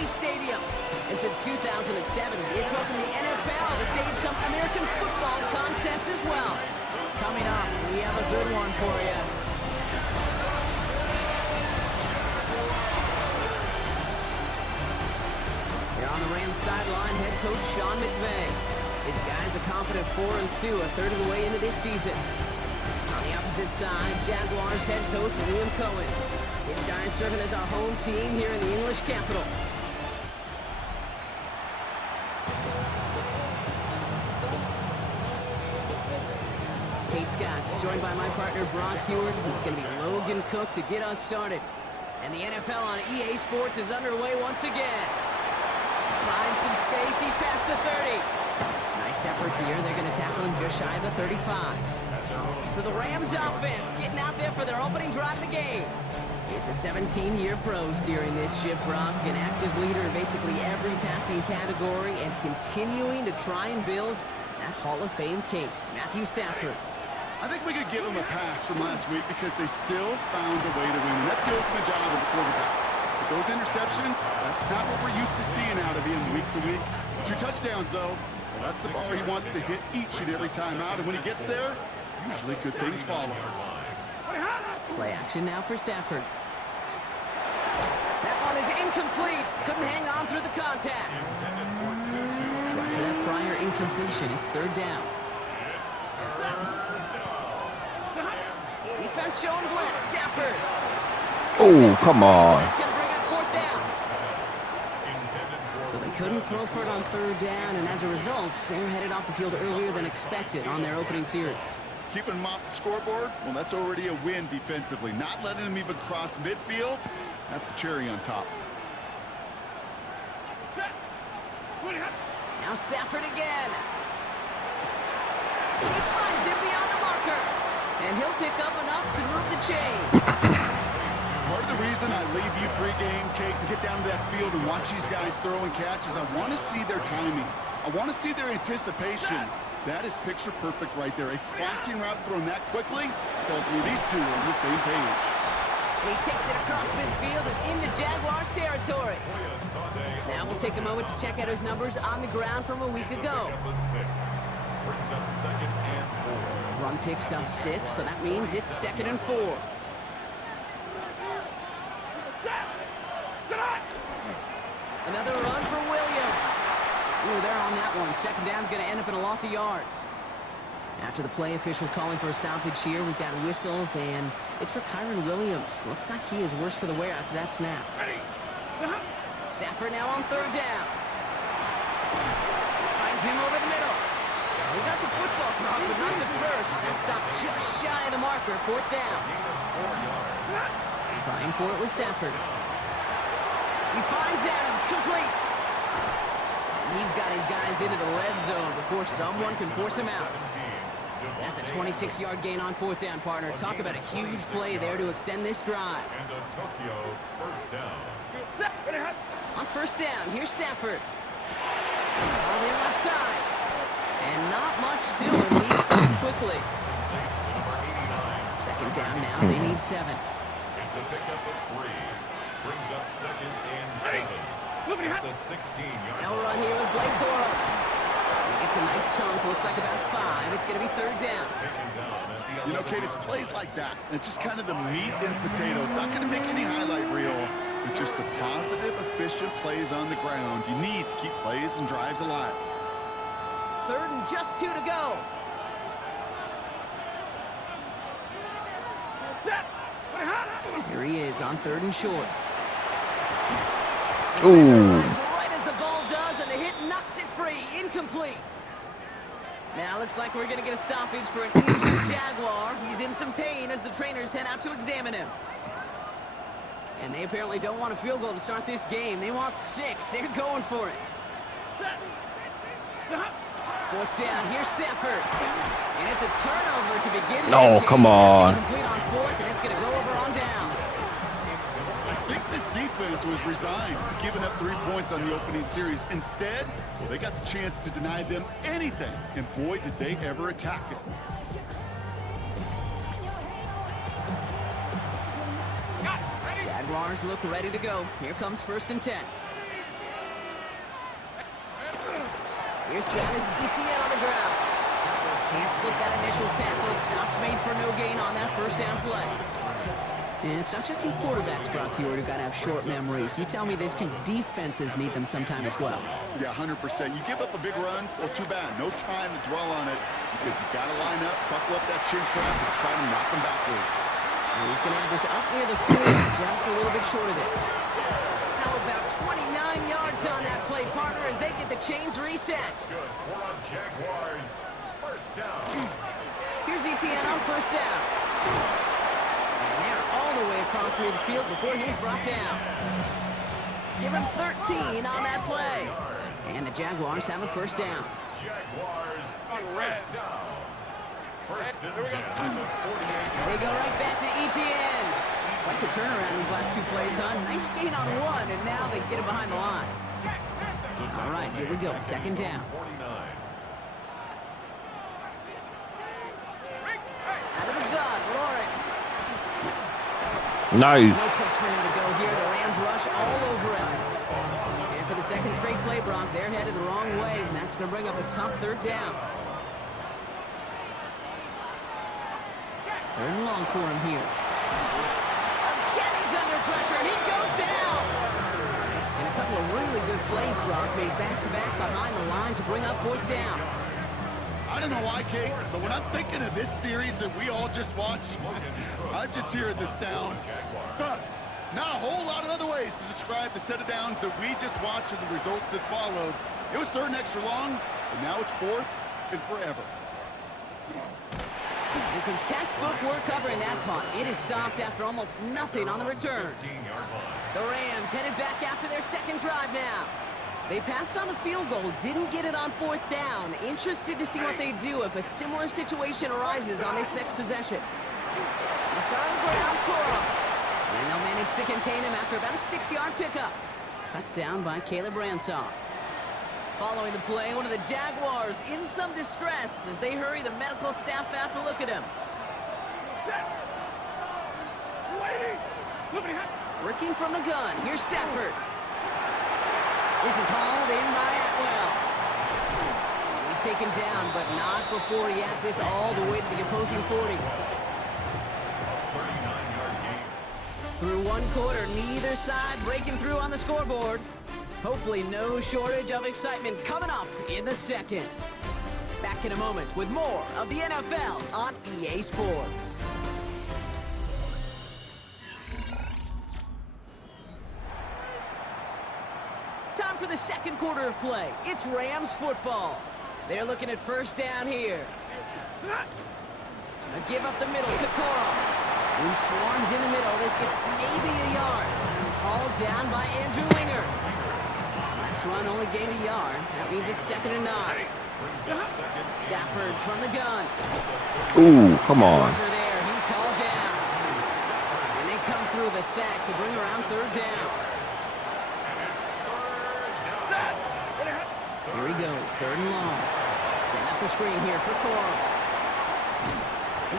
Amalie Stadium. And since 2007, it's welcomed the NFL to stage some American football contests as well. Coming up, we have a good one for you. Here on the Rams sideline, head coach Sean McVay. His guys a confident 4-2, a third of the way into this season. On the opposite side, Jaguars head coach Liam Cohen. His guys serving as our home team here in the English capital. Kate Scott's joined by my partner Brock Heward. It's going to be Logan Cook to get us started. And the NFL on EA Sports is underway once again. Finds some space, he's past the 30. Nice effort here, they're going to tackle him just shy of the 35. So the Rams offense getting out there for their opening drive of the game. It's a 17-year pro steering this ship, Brock, an active leader in basically every passing category and continuing to try and build that Hall of Fame case. Matthew Stafford. I think we could give them a pass from last week because they still found a way to win, and that's the ultimate job of the quarterback. But those interceptions, that's not what we're used to seeing out of him week to week. 2 touchdowns, though, well, that's the bar he wants to hit each and every time out, and when he gets there, usually good things follow. Play action now for Stafford. That one is incomplete. Couldn't hang on through the contact. So after that prior incompletion, it's 3rd down. Defense showing blitz. Stafford. Oh, come on. That's going to bring up 4th down. So they couldn't throw for it on 3rd down, and as a result, they're headed off the field earlier than expected on their opening series. Keeping him off the scoreboard, well, that's already a win defensively. Not letting him even cross midfield, that's the cherry on top. Now Stafford again. He finds him beyond the marker. And he'll pick up enough to move the chains. Part of the reason I leave you pregame, Kate, and get down to that field and watch these guys throw and catch is I want to see their timing. I want to see their anticipation. That is picture perfect right there. A crossing route thrown that quickly tells me these two are on the same page. And he takes it across midfield and into Jaguars territory. Now we'll take a moment to check out his numbers on the ground from a week ago. Run picks up 6, so that means it's 2nd and 4. Another run for Williams. Ooh, they're on that one. 2nd down's going to end up in a loss of yards. After the play officials calling for a stoppage here, we've got whistles, and it's for Kyron Williams. Looks like he is worse for the wear after that snap. Stafford now on 3rd down. Finds him over the middle. He got the football drop, but not the first. That stopped just shy of the marker. 4th down. Trying for it with Stafford. He finds Adams, complete. And he's got his guys into the red zone before someone can force him out. That's a 26-yard gain on 4th down, partner. Talk about a huge play there to extend this drive. On 1st down, here's Stafford. All the left side. And not much doing. He stopped quickly. 2nd down now. They need 7. It's a pickup of 3. Brings up 2nd and 7. At the 16-yard Now we're on here with Blake Corum. He gets a nice chunk. Looks like about 5. It's going to be 3rd down. You know, Kate, it's plays like that. It's just kind of the meat and potatoes. Not going to make any highlight reel, but just the positive, efficient plays on the ground. You need to keep plays and drives alive. 3rd and just 2 to go. Here he is on 3rd and short. Ooh. Right as the ball does, and the hit knocks it free. Incomplete. Now looks like we're going to get a stoppage for an injured Jaguar. He's in some pain as the trainers head out to examine him. And they apparently don't want a field goal to start this game. They want 6. They're going for it. 4th down. Here's Stafford. And it's a turnover to begin. Oh, come on. That's incomplete on 4th, and it's going to go over on downs. I think this defense was resigned to giving up 3 points on the opening series. Instead, they got the chance to deny them anything. And boy, did they ever attack it. Jaguars look ready to go. Here comes 1st and 10. Here's Travis Etienne on the ground. Can't slip that initial tackle. Stops made for no gain on that first down play. And it's not just you quarterbacks, Brock Hewitt, who got to have short memories. You tell me these two defenses need them sometime as well. Yeah, 100%. You give up a big run, well, too bad. No time to dwell on it because you got to line up, buckle up that chin strap, and try to knock them backwards. And he's going to have this up near the field, just a little bit short of it. How about 29 yards on that play, partner, as they get the chains reset. Good for a Jaguars. First down. Here's Etienne on first down. And they're all the way across midfield before he's brought down. Give him 13 on that play. And the Jaguars have a first down. Jaguars first down. First and 10 at the 48. They go right back to Etienne. Quite the turnaround these last two plays, huh? Nice gain on one, and now they get it behind the line. All right, here we go. Second down. 49. Out of the gun, Lawrence. Nice. No place for him to go here. The Rams rush all over him. And for the second straight play, Brock, they're headed the wrong way, and that's going to bring up a tough third down. Third and long for him here. Again, he's under pressure, and he goes down. And a couple of really good plays, Brock, made back-to-back behind the line to bring up fourth down. I don't know why, Kate, but when I'm thinking of this series that we all just watched, I'm just hearing the sound. Not a whole lot of other ways to describe the set of downs that we just watched and the results that followed. It was third and extra long, and now it's fourth and forever. And some textbook work covering that punt. It is stopped after almost nothing on the return. 15-yard line. The Rams headed back after their second drive now. They passed on the field goal, didn't get it on fourth down. Interested to see what they do if a similar situation arises on this next possession. They start on the ground, Coral. And they'll manage to contain him after about a 6-yard pickup. Cut down by Caleb Ransaw. Following the play, one of the Jaguars in some distress as they hurry the medical staff out to look at him. Working from the gun, here's Stafford. This is hauled in by Atwell. And he's taken down, but not before he has this all the way to the opposing 40. 39-yard gain. Through one quarter, neither side breaking through on the scoreboard. Hopefully no shortage of excitement coming up in the second. Back in a moment with more of the NFL on EA Sports. Time for the second quarter of play. It's Rams football. They're looking at first down here. A give up the middle to Coral, who swarms in the middle. This gets maybe a yard. Hauled down by Andrew Winger. Last run only gained a yard. That means it's 2nd and 9. Stafford from the gun. Ooh, come on. Over there, he's hauled down. And they come through the sack to bring around third down. Here he goes, third and long. Setting up the screen here for Coral.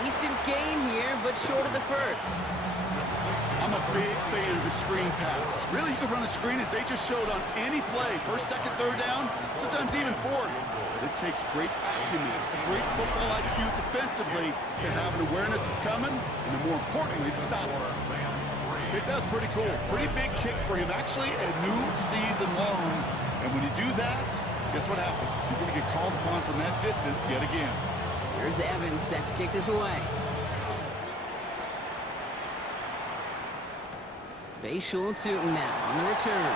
Decent gain here, but short of the first. I'm a big fan of the screen pass. Really, you can run a screen as they just showed on any play. First, second, third down, sometimes even fourth. It takes great acumen, great football IQ defensively to have an awareness it's coming, and then more importantly, to stop it. I think that's pretty cool. Pretty big kick for him. Actually, a new season long. And when you do that, guess what happens? You're going to get called upon from that distance yet again. Here's Evans set to kick this away. Bayshul Tootin now on the return.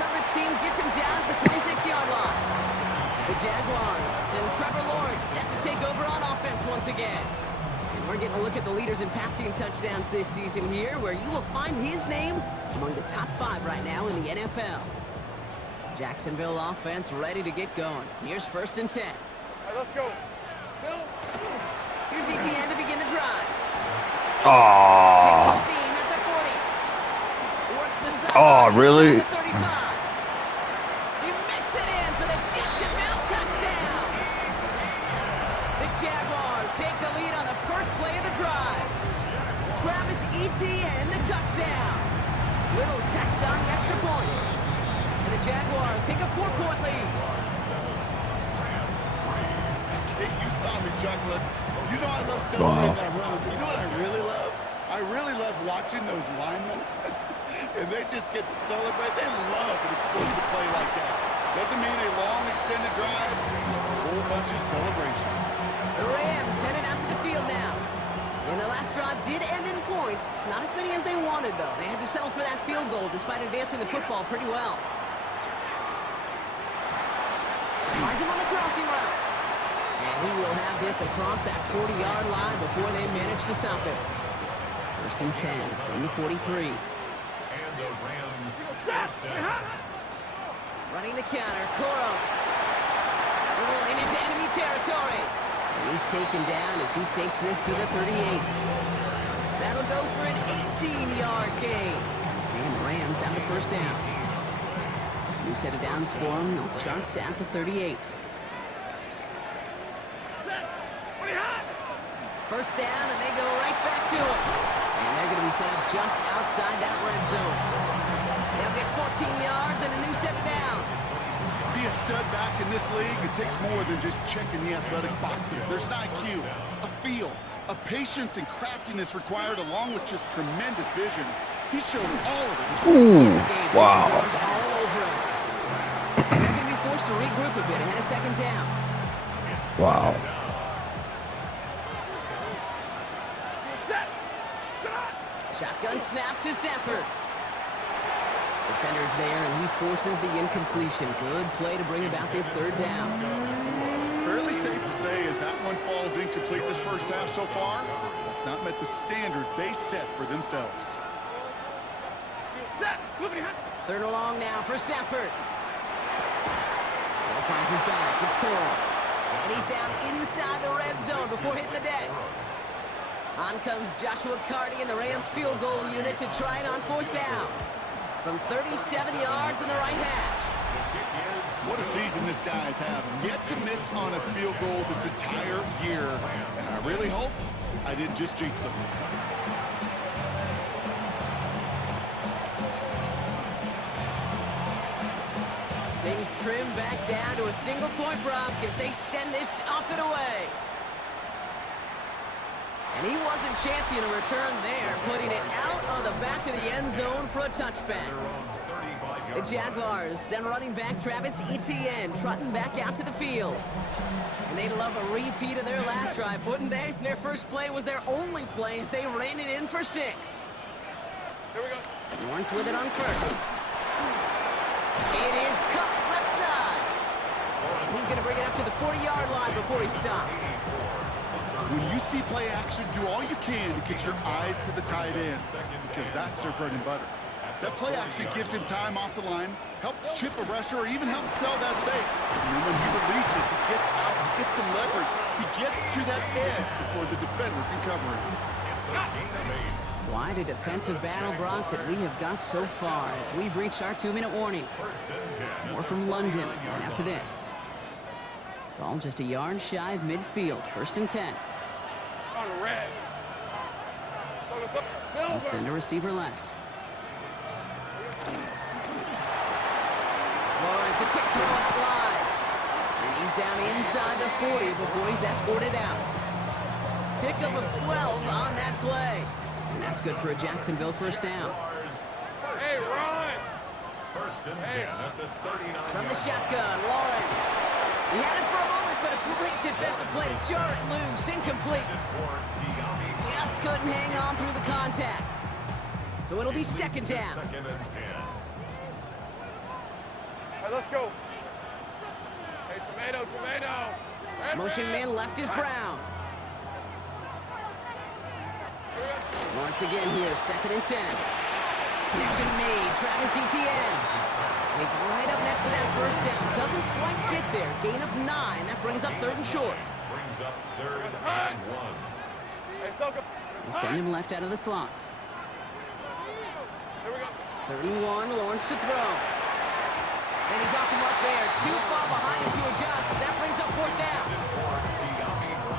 Coverage team gets him down at the 26-yard line. The Jaguars and Trevor Lawrence set to take over on offense once again. And we're getting a look at the leaders in passing touchdowns this season here, where you will find his name among the top 5 right now in the NFL. Jacksonville offense ready to get going. Here's 1st and 10. All right, let's go. Here's Etienne to begin the drive. Oh, It's a seam at the 40. Works the side. Oh, really? inside the 35. He mix it in for the Jacksonville touchdown. The Jaguars take the lead on the first play of the drive. Travis Etienne, the touchdown. Little Tex on the extra point. And the Jaguars take a 4-point lead. saw me chuckling. You know I love celebrating that run, but you know what I really love? I really love watching those linemen, and they just get to celebrate. They love an explosive play like that. Doesn't mean a long extended drive, just a whole bunch of celebration. The Rams heading out to the field now. And their last drive did end in points. Not as many as they wanted, though. They had to settle for that field goal despite advancing the football pretty well. Finds him on the crossing route. And he will have this across that 40-yard line before they manage to stop it. 1st and 10 from the 43. And the Rams first down. Running the counter, Coro. Rolling into enemy territory. And he's taken down as he takes this to the 38. That'll go for an 18-yard gain. And the Rams have the first down. New set of downs for them. They'll start at the 38. First down, and they go right back to it. And they're going to be set up just outside that red zone. They'll get 14 yards and a new set of downs. To be a stud back in this league, it takes more than just checking the athletic boxes. There's an IQ, a feel, a patience and craftiness required along with just tremendous vision. He's shown all of it. Ooh, wow. All over him. They're going to be forced to regroup a bit ahead of second down. Wow. Shotgun snap to Stafford. Defender's there, and he forces the incompletion. Good play to bring about this third down. Fairly safe to say as that one falls incomplete this first half so far, that's not met the standard they set for themselves. 3rd and long now for Stafford. Ball finds his back. It's Coral. And he's down inside the red zone before hitting the deck. On comes Joshua Carty and the Rams field goal unit to try it on 4th down. From 37 yards in the right half. What a season this guy's having. Yet to miss on a field goal this entire year. And I really hope I didn't just jinx him. Things trim back down to a single-point Brock as they send this off and away. And he wasn't chancing a return there, putting it out on the back of the end zone for a touchback. The Jaguars then running back Travis Etienne trotting back out to the field. And they'd love a repeat of their last drive, wouldn't they? Their first play was their only play as they ran it in for 6. Here we go. Lawrence with it on 1st. It is cut left side. And he's going to bring it up to the 40-yard line before he stopped. When you see play action, do all you can to get your eyes to the tight end, because that's their bread and butter. That play action gives him time off the line, helps chip a rusher, or even helps sell that fake. And then when he releases, he gets out, he gets some leverage. He gets to that edge before the defender can cover him. Quite a defensive battle, Brock, that we have got so far as we've reached our 2-minute warning. More from London right after this. Ball just a yard shy of midfield. 1st and 10. They'll send a receiver left. Lawrence, a quick throw out wide. And he's down inside the 40 before he's escorted out. Pickup of 12 on that play. And that's good for a Jacksonville first down. Hey, Ron! 1st and 10 at the 39. From the shotgun, Lawrence. He had it for a moment, but a great defensive play to jar it loose. Incomplete. Just couldn't hang on through the contact. So it'll be 2nd down. 2nd and 10. Hey, let's go. Hey, tomato, tomato. Motion man left is Brown. Once again here, 2nd and 10. Connection made, Travis Etienne. He's right up next to that first down. Doesn't quite get there. Gain of 9. That brings up 3rd and short. Brings up 3rd and 1. Hey, Soka. They send him left out of the slot. Here we go. 3rd and 1, Lawrence to throw. And he's off the mark there. Too far behind him to adjust. That brings up 4th down.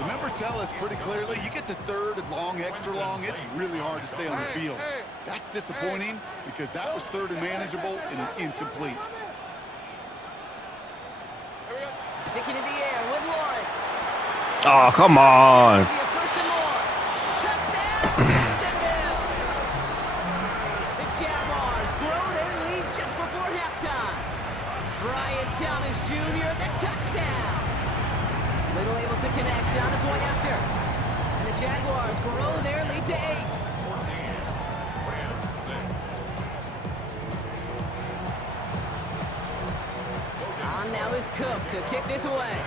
The numbers tell us pretty clearly, you get to 3rd and long, extra long, it's really hard to stay on the field. That's disappointing because that was 3rd and manageable and an incomplete. Sticking in the air with Lawrence. Oh, come on. First and more. Touchdown, Jacksonville. The Jaguars grow their lead just before halftime. Brian Thomas Jr., the touchdown. Little able to connect on the point after. And the Jaguars grow their lead to 8. 14, Rams 6. On now is Cook to kick this away.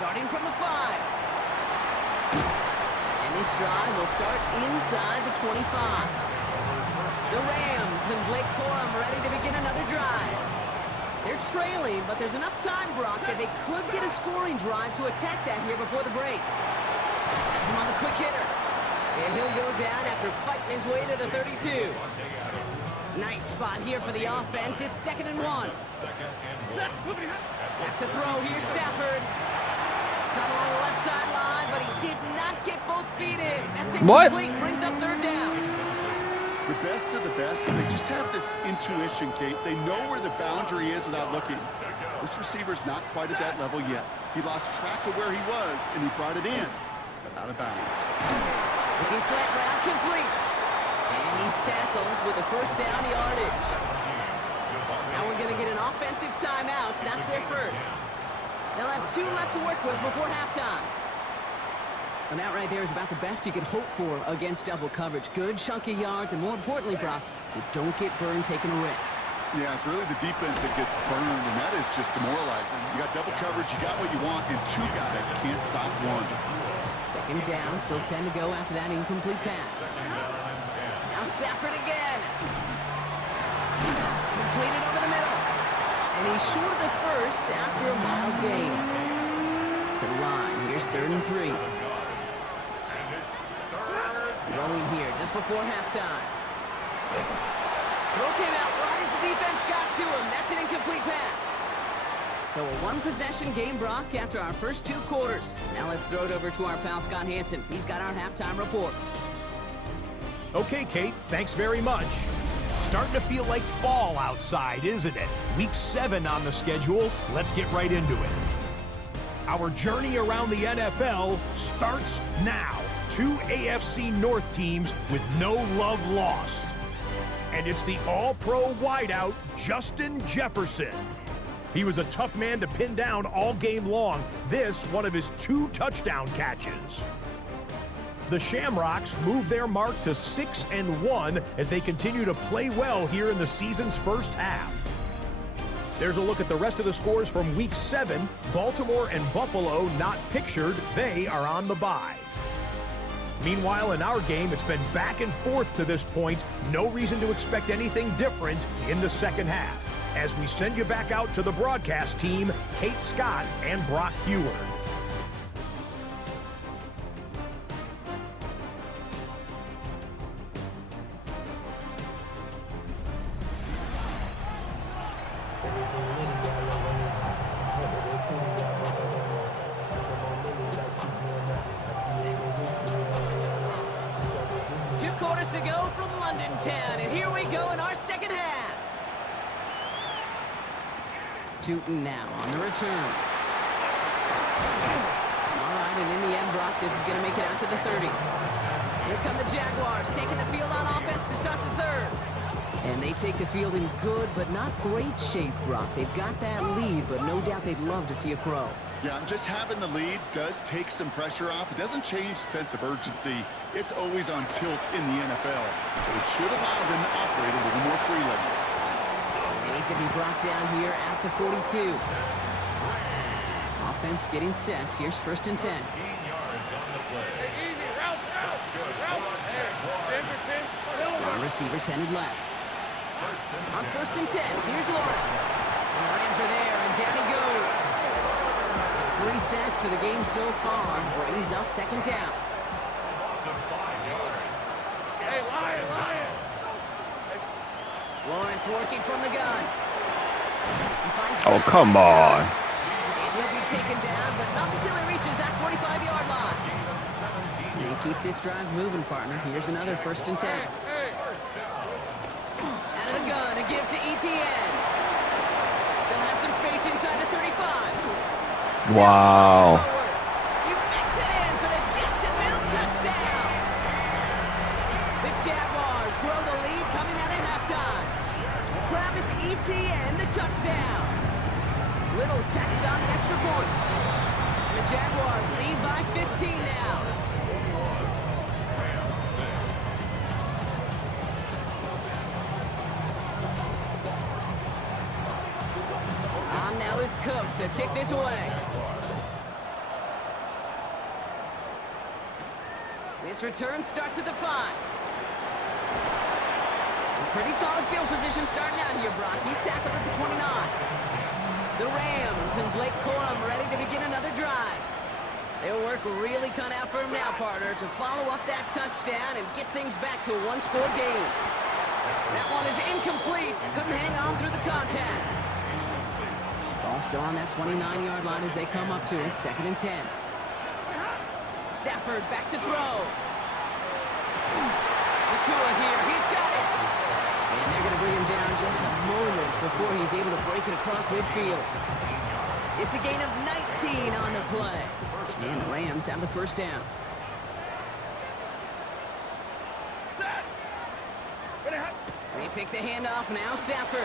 Starting from the 5. And this drive will start inside the 25. The Rams and Blake Corum ready to begin another drive. They're trailing, but there's enough time, Brock, that they could get a scoring drive to attack that here before the break. That's him on the quick hitter. And he'll go down after fighting his way to the 32. Nice spot here for the offense. It's 2nd and 1. Back to throw. Here's Stafford. Cut along the left sideline, but he did not get both feet in. That's incomplete. Brings up 3rd down. The best of the best, they just have this intuition, Kate. They know where the boundary is without looking. This receiver's not quite at that level yet. He lost track of where he was, and he brought it in, but out of bounds. Looking slant route, complete. And he's tackled with the 1st down yardage. Now we're going to get an offensive timeout. So that's their first. They'll have 2 left to work with before halftime. And that right there is about the best you could hope for against double coverage. Good chunky yards, and more importantly, Brock, you don't get burned taking a risk. Yeah, it's really the defense that gets burned, and that is just demoralizing. You got double coverage, you got what you want, and 2 guys can't stop 1. 2nd down, still 10 to go after that incomplete pass. Now Stafford again. Completed over the middle. And he's short of the first after a mild gain. To the line, here's 3rd and 3. Throwing here just before halftime. Throw came out right as the defense got to him. That's an incomplete pass. So a 1-possession game, Brock, after our first 2 quarters. Now let's throw it over to our pal Scott Hansen. He's got our halftime report. Okay, Kate, thanks very much. Starting to feel like fall outside, isn't it? Week 7 on the schedule. Let's get right into it. Our journey around the NFL starts now. 2 AFC North teams with no love lost. And it's the all-pro wideout, Justin Jefferson. He was a tough man to pin down all game long. This, one of his 2 touchdown catches. The Shamrocks move their mark to 6-1 as they continue to play well here in the season's first half. There's a look at the rest of the scores from Week 7. Baltimore and Buffalo not pictured. They are on the bye. Meanwhile, in our game, it's been back and forth to this point. No reason to expect anything different in the second half. As we send you back out to the broadcast team, Kate Scott and Brock Heward. To go from London Town, and here we go in our second half. Tootin now on the return. All right, and in the end, Brock, this is going to make it out to the 30. Here come the Jaguars, taking the field on offense to start the 3rd. And they take the field in good but not great shape, Brock. They've got that lead, but no doubt they'd love to see it grow. Yeah, just having the lead does take some pressure off. It doesn't change the sense of urgency. It's always on tilt in the NFL. But it should allow them to operate a little more freely. And he's going to be brought down here at the 42. Offense getting set. Here's 1st and 10. 13 yards on the play. Hey, easy, route. Slot receivers headed left. On 1st and 10, here's Lawrence. And the Rams are there, and down he goes. 3 sacks for the game so far. Brings up 2nd down. Hey, Lion. Lawrence working from the gun. Oh, come on. And he'll be taken down, but not until he reaches that 45-yard line. They keep this drive moving, partner. Here's another 1st and 10. Out of the gun, a give to ETN. Still has some space inside the 30. Wow. You mix it in for the Jacksonville touchdown. The Jaguars grow the lead coming out of halftime. Travis Etienne, the touchdown. Little Tex on the extra point. And the Jaguars lead by 15 now. On now is Cook to kick this away. This return starts at the 5. Pretty solid field position starting out here, Brock. He's tackled at the 29. The Rams and Blake Corum ready to begin another drive. Their work really cut out for him now, partner, to follow up that touchdown and get things back to a one-score game. That one is incomplete. Couldn't hang on through the contact. Ball still on that 29-yard line as they come up to it. 2nd and 10. Stafford back to throw. Nakua here. He's got it. And they're going to bring him down just a moment before he's able to break it across midfield. It's a gain of 19 on the play. And the Rams have the first down. They pick the handoff now. Stafford.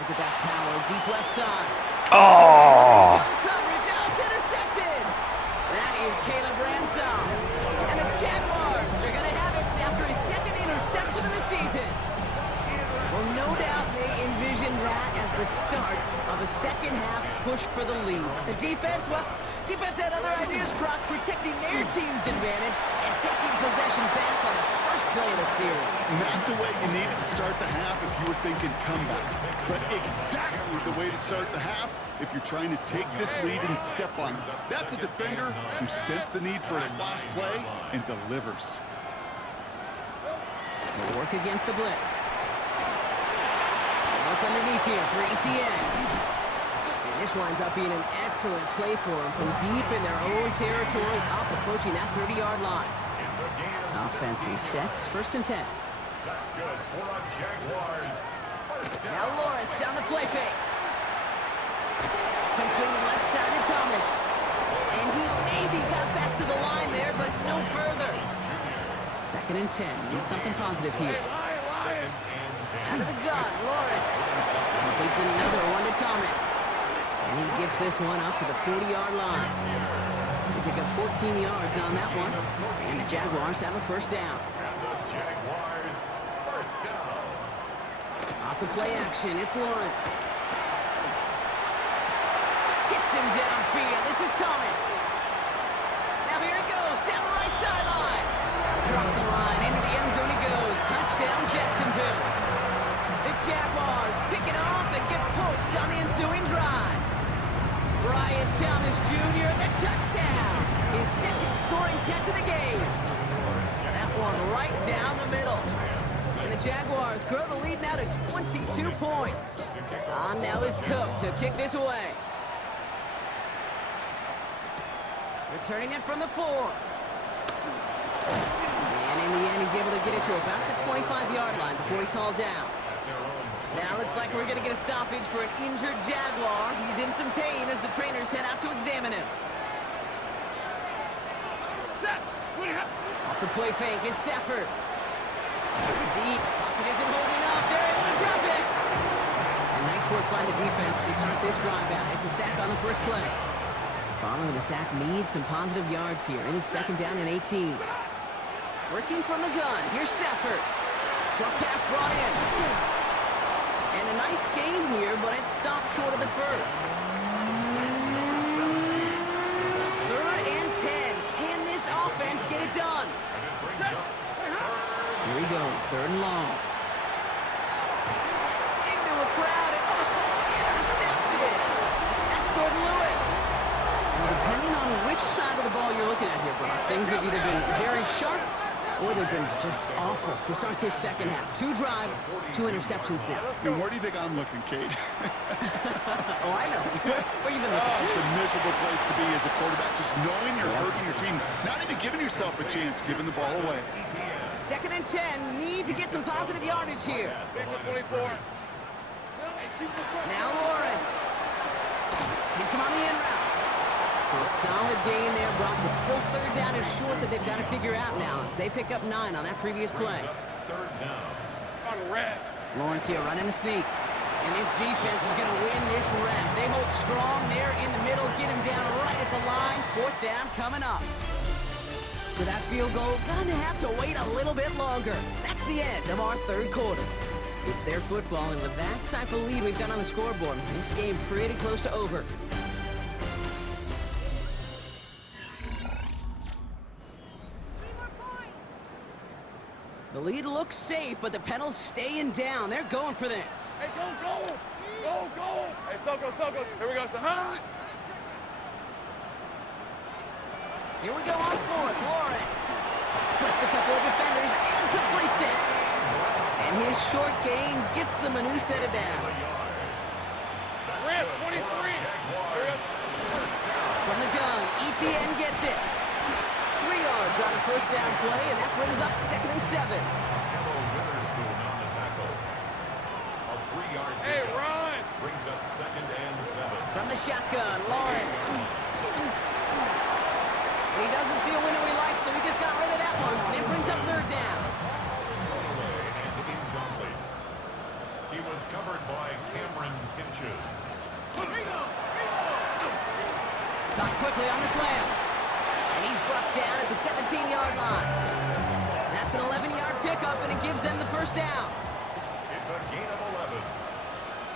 Look at that power. Deep left side. Oh. Coverage. Oh, it's intercepted. That is Caleb Ransom. And the Jaguars are going to have it after his 2nd interception of the season. Well, no doubt they envisioned that as the start of a second-half push for the lead. But the defense, well, defense had other ideas, Brock, protecting their team's advantage and taking possession back on the first play of the series. Not the way you needed to start the half if you were thinking comeback, but exactly the way to start the half if you're trying to take this lead and step on it. That's a defender who sensed the need for a splash play and delivers. They'll work against the blitz. Look underneath here for Etienne. And this winds up being an excellent play for him from deep in their own territory, up approaching that 30-yard line. Offense is set. 1st and 10. That's good for our Jaguars. Now Lawrence on the play fake. Complete left side to Thomas. And he maybe got back to the line there, but no further. 2nd and 10. Need something positive here. Out of the gun, Lawrence. Completes another one to Thomas. And he gets this one up to the 40-yard line. They pick up 14 yards on that one. And the Jaguars have a first down. Jaguars first down. Off the play action, it's Lawrence. Hits him downfield. This is Thomas. Now here he goes, down the right sideline. Across the line, into the end zone he goes. Touchdown, Jacksonville. The Jaguars pick it off and get points on the ensuing drive. Brian Thomas Jr., the touchdown. His 2nd scoring catch of the game. That one right down the middle. And the Jaguars grow the lead now to 22 points. On now is Cook to kick this away. Returning it from the 4. And in the end, he's able to get it to about the 25-yard line before he's hauled down. Now looks like we're going to get a stoppage for an injured Jaguar. He's in some pain as the trainers head out to examine him. Off the play fake, it's Stafford. Deep, pocket isn't holding up. They're able to drop it. And nice work by the defense to start this drive out. It's a sack on the first play. Following the sack, needs some positive yards here. It is 2nd down and 18. Working from the gun, here's Stafford. Short pass brought in. And a nice game here, but it stopped short of the first. 3rd and 10. Can this offense get it done? Here he goes, 3rd and long. Into a crowd and intercepted. That's Jordan Lewis. Well, depending on which side of the ball you're looking at here, Brock, things have either been very sharp or they've been just awful to start this second half. 2 drives, 2 interceptions now. And where do you think I'm looking, Kate? Oh, I know. Where you been looking? It's a miserable place to be as a quarterback, just knowing you're hurting your team, not even giving yourself a chance, giving the ball away. 2nd and 10. Need to get some positive yardage here. 24. Now Lawrence. It's Gets him on the in route. So a solid gain there, Brock, but still third down is short that they've got to figure out now as they pick up 9 on that previous play. Third down. On the red. Lawrence here running a sneak. And this defense is going to win this rep. They hold strong there in the middle, get him down right at the line. Fourth down coming up. So that field goal, gonna have to wait a little bit longer. That's the end of our third quarter. It's their football, and with that type of lead we've got on the scoreboard, this game pretty close to over. The lead looks safe, but the pedals staying down. They're going for this. Hey, go! Go! Hey, Soko. Here we go, son. Here we go on fourth. Lawrence splits a couple of defenders and completes it. And his short gain gets them a new set of downs. Red 23. From the gun, ETN gets it. 3 yards on the first down play, and that brings up 2nd and 7. Hey, run! Brings up 2nd and 7. From the shotgun, Lawrence. And he doesn't see a window he likes, so he just got rid of that one. And it brings up 3rd down. And incomplete. He was covered by Cameron Kinches. Caught quickly on the slant. And he's brought down at the 17-yard line. That's an 11-yard pickup, and it gives them the first down. It's a gain of 11.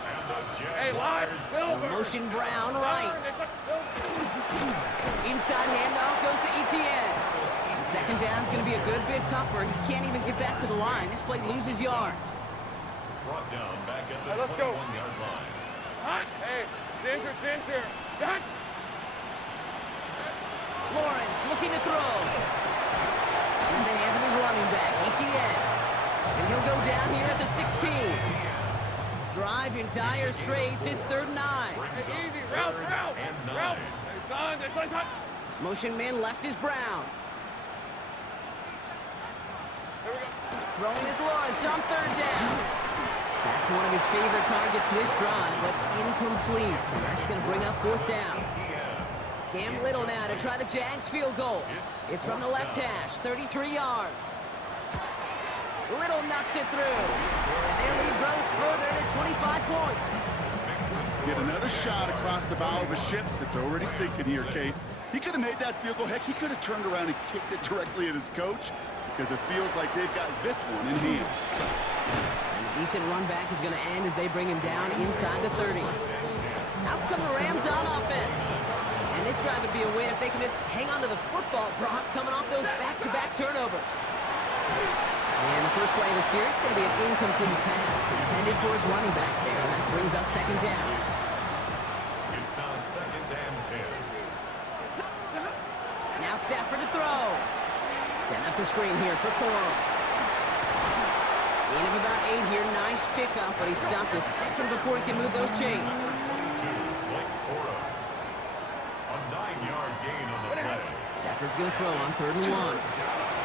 And the Hey, live, Jaguars. Silver! Motion Brown right. Inside handoff goes to ETN. And 2nd down's going to be a good bit tougher. He can't even get back to the line. This play loses yards. Brought down back at the Hey, let's go. 21-yard line. Hot! Hey, Dinter! Done! Lawrence looking to throw. In the hands of his running back, ETN. And he'll go down here at the 16. Drive in dire straits. It's 3rd and 9. Hey, easy, route! Hey, son! Motion man left is Brown. Here we go. Throwing is Lawrence on 3rd down. Back to one of his favorite targets this drive, but incomplete. And that's going to bring up 4th down. Cam Little now to try the Jags field goal. It's from the left hash, 33 yards. Little knocks it through. And their lead grows further to 25 points. Get another shot across the bow of a ship that's already sinking here, Kate. He could have made that field goal. Heck, he could have turned around and kicked it directly at his coach because it feels like they've got this one in hand. And a decent run back is going to end as they bring him down inside the 30. Out come the Rams on offense. And this drive would be a win if they can just hang on to the football, Brock, coming off those back-to-back turnovers. And the first play of the series is going to be an incomplete pass intended for his running back there. And that brings up 2nd down. It's now 2nd and 10. Now Stafford to throw. Setting up the screen here for Coral. Gain of about 8 here. Nice pickup, but he stopped a second before he can move those chains. A 9-yard gain on the play. Stafford's going to throw on 3rd and 1.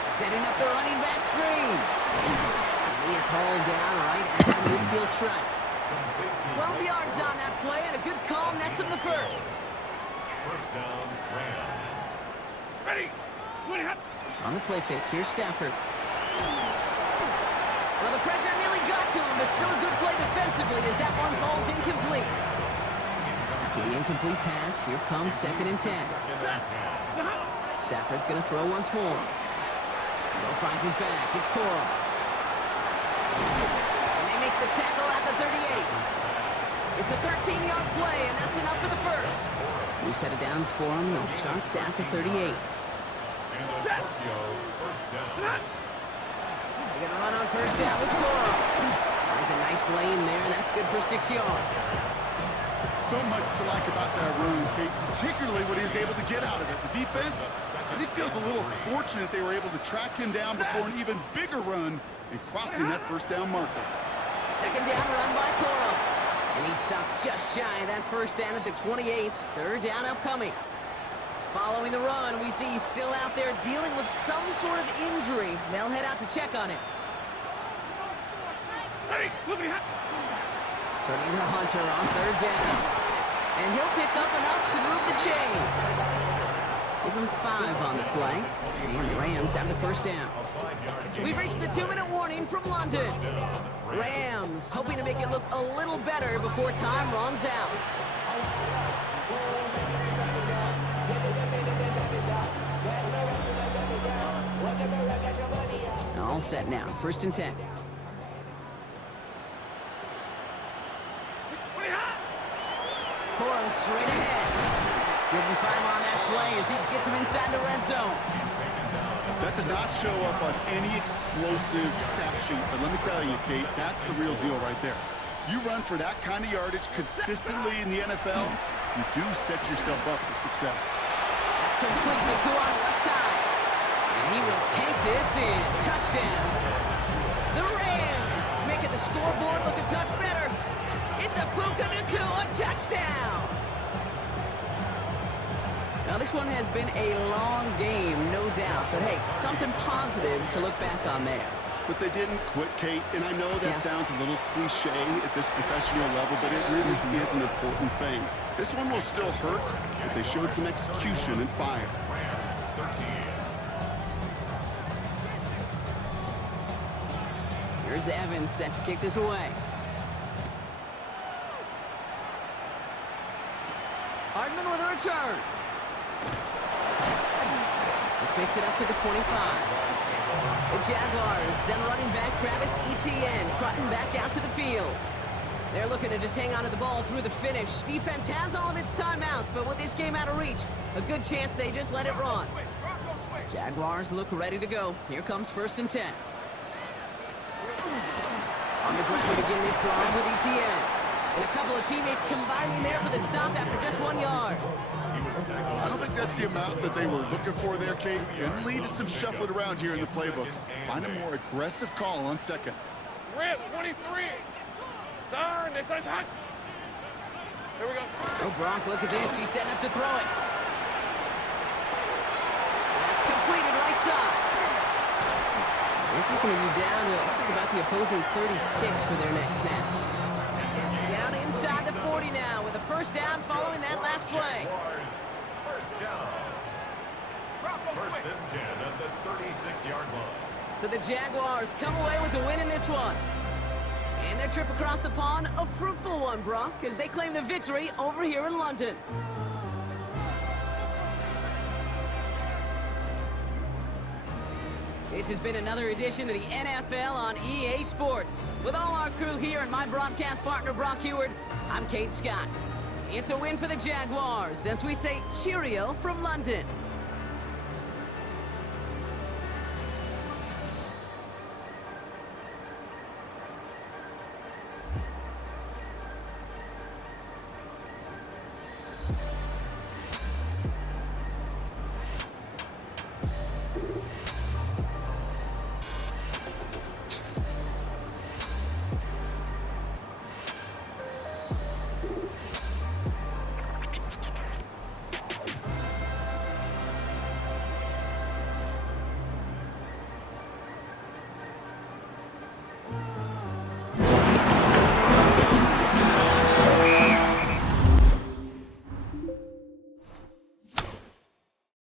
Setting up the running back screen. And he is hauled down right at that midfield stripe. 12 yards on that play, and a good call nets him the first. First down, Rams. Ready! On the play fake, here's Stafford. Well, the pressure nearly got to him, but still a good play defensively as that one falls incomplete. After the incomplete pass, here comes 2nd and 10. Stafford's going to throw once more. Coral finds his back. It's Coral. And they make the tackle at the 38. It's a 13-yard play, and that's enough for the first. New set of downs for him. They'll start at the 38. They're going to run on first down with Coral. Finds a nice lane there, and that's good for 6 yards. So much to like about that run, Kate, particularly what he was able to get out of it. The defense, I think, feels a little fortunate they were able to track him down before an even bigger run and crossing that first down marker. 2nd down run by Coral. And he stopped just shy of that first down at the 28. 3rd down upcoming. Following the run, we see he's still out there dealing with some sort of injury. They'll head out to check on him. Turning to Hunter on 3rd down. And he'll pick up enough to move the chains. Give him 5 on the play. And the Rams have the first down. We've reached the 2-minute warning from London. Rams hoping to make it look a little better before time runs out. All set now, 1st and 10. Corum straight ahead. Give him 5 on that play as he gets him inside the red zone. That does not show up on any explosive stat sheet, but let me tell you, Kate, that's the real deal right there. You run for that kind of yardage consistently in the NFL, you do set yourself up for success. That's complete. Naku on the left side. And he will take this in. Touchdown. The Rams making the scoreboard look a touch better. It's a Puka Nacua touchdown. Now, this one has been a long game, no doubt. But, hey, something positive to look back on there. But they didn't quit, Kate, and I know that sounds a little cliche at this professional level, but it really is an important thing. This one will still hurt, but they showed some execution and fire. Here's Evans set to kick this away. Hardman with a return. This makes it up to the 25. The Jaguars, down running back Travis Etienne, trotting back out to the field. They're looking to just hang on to the ball through the finish. Defense has all of its timeouts, but with this game out of reach, a good chance they just let it run. Jaguars look ready to go. Here comes 1st and 10. On the ground to begin this drive with Etienne. And a couple of teammates combining there for the stop after just 1 yard. I don't think that's the amount that they were looking for there, Kate. Can lead to some shuffling around here in the playbook. Find a more aggressive call on 2nd. Rip, 23. Turn, this is hot. Here we go. Oh, Brock, look at this. He's setting up to throw it. That's completed right side. This is going to be down to, looks like about the opposing 36 for their next snap. Down inside the 40 now with a 1st down following that last play. First down. 1st and 10 at the 36-yard line. So the Jaguars come away with the win in this one. And their trip across the pond, a fruitful one, Brock, as they claim the victory over here in London. This has been another edition of the NFL on EA Sports. With all our crew here and my broadcast partner, Brock Heward, I'm Kate Scott. It's a win for the Jaguars as we say cheerio from London.